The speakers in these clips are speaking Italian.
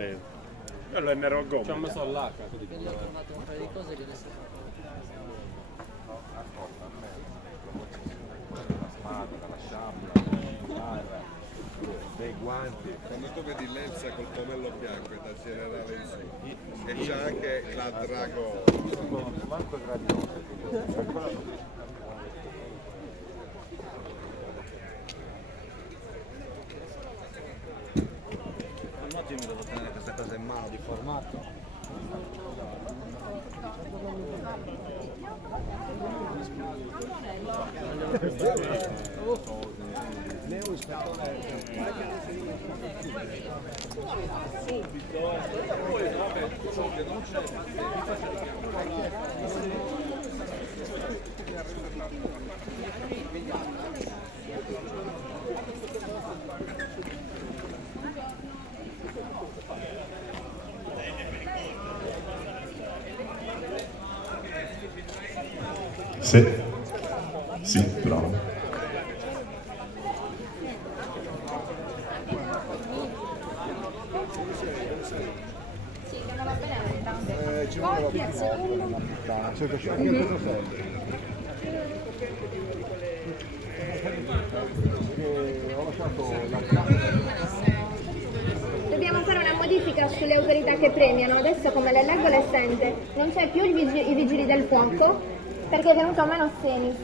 credo. Quello è nero gomma. Ci ho messo l'H. Quindi ho trovato un paio di cose che adesso la spada, la sciabola, dei guanti. Quando tu vedi Lenza col pomello bianco è da generale in su. E c'è anche la Drago. Manco gradioso. Oggi mi devo tenere questa cosa in mano di formato. Sì, sì, bravo. Sì, che non va bene entrambe. Ci vuole Poi al secondo. Ho lasciato la Dobbiamo fare una modifica sulle autorità che premiano. Adesso come le leggo le sente. Non c'è più i vigili del fuoco perché è venuto meno Senis.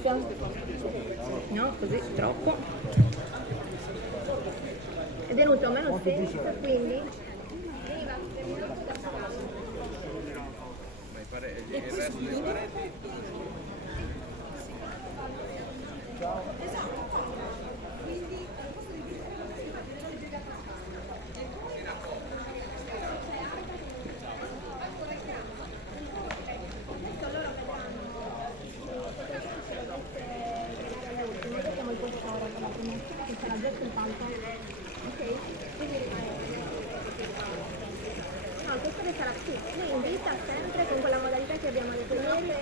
No, così troppo. È venuto meno Senis, quindi veniva terminato da caso. Il resto dei pareti. No, questo che sarà qui. Lui invita sempre con quella modalità che abbiamo detto ieri.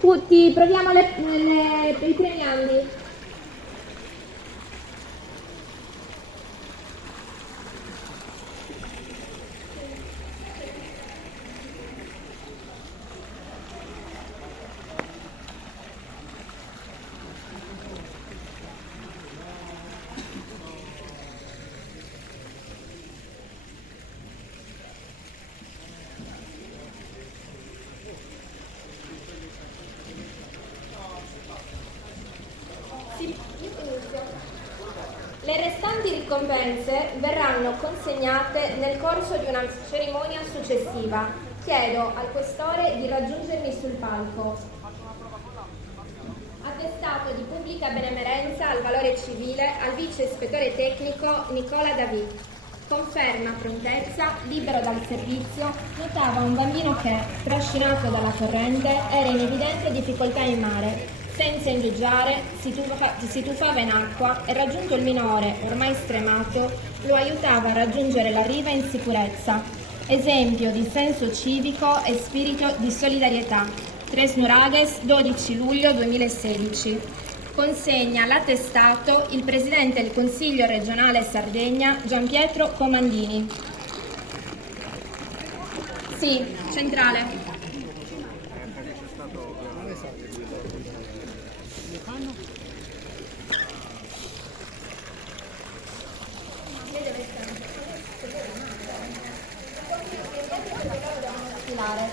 Tutti, proviamo i premiandi. Le restanti ricompense verranno consegnate nel corso di una cerimonia successiva. Chiedo al questore di raggiungermi sul palco. Attestato di pubblica benemerenza al valore civile al vice ispettore tecnico Nicola David. Conferma prontezza, libero dal servizio, notava un bambino che, trascinato dalla corrente, era in evidente difficoltà in mare. Senza indugiare, si tuffava in acqua e raggiunto il minore, ormai stremato, lo aiutava a raggiungere la riva in sicurezza. Esempio di senso civico e spirito di solidarietà. Tres Nuragues, 12 luglio 2016. Consegna l'attestato il Presidente del Consiglio regionale Sardegna, Gianpietro Comandini. Sì, centrale.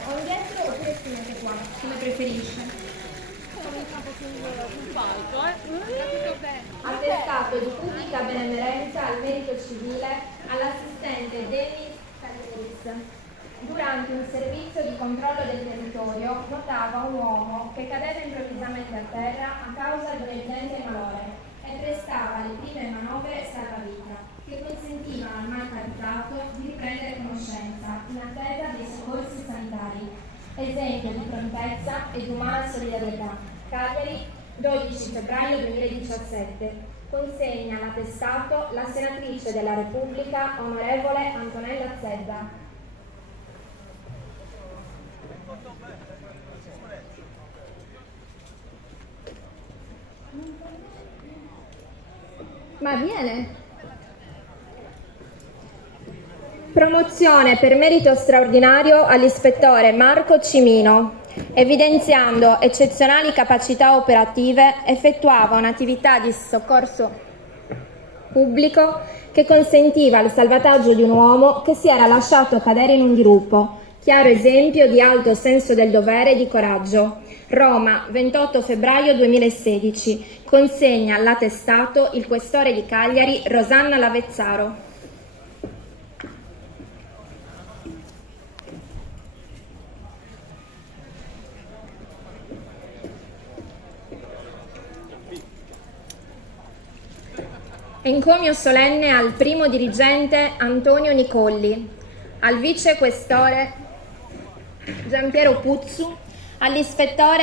O indietro oppure si mette qua, come preferisce. Attestato di pubblica benemerenza al merito civile all'assistente Denis Calderis. Durante un servizio di controllo del territorio notava un uomo che cadeva improvvisamente a terra a causa di un evidente malore e prestava le prime manovre salvavita che consentivano al malcapitato di riprendere conoscenza in attesa dei soccorsi sanitari. Esempio di prontezza ed umana solidarietà. Cagliari, 12 febbraio 2017. Consegna l'attestato la senatrice della Repubblica, onorevole Antonella Zedda. Ma viene? Promozione per merito straordinario all'ispettore Marco Cimino. Evidenziando eccezionali capacità operative, effettuava un'attività di soccorso pubblico che consentiva il salvataggio di un uomo che si era lasciato cadere in un dirupo. Chiaro esempio di alto senso del dovere e di coraggio. Roma, 28 febbraio 2016. Consegna all'attestato il questore di Cagliari Rosanna Lavezzaro. Encomio solenne al primo dirigente Antonio Nicolli, al vice questore Giampiero Puzzu, all'ispettore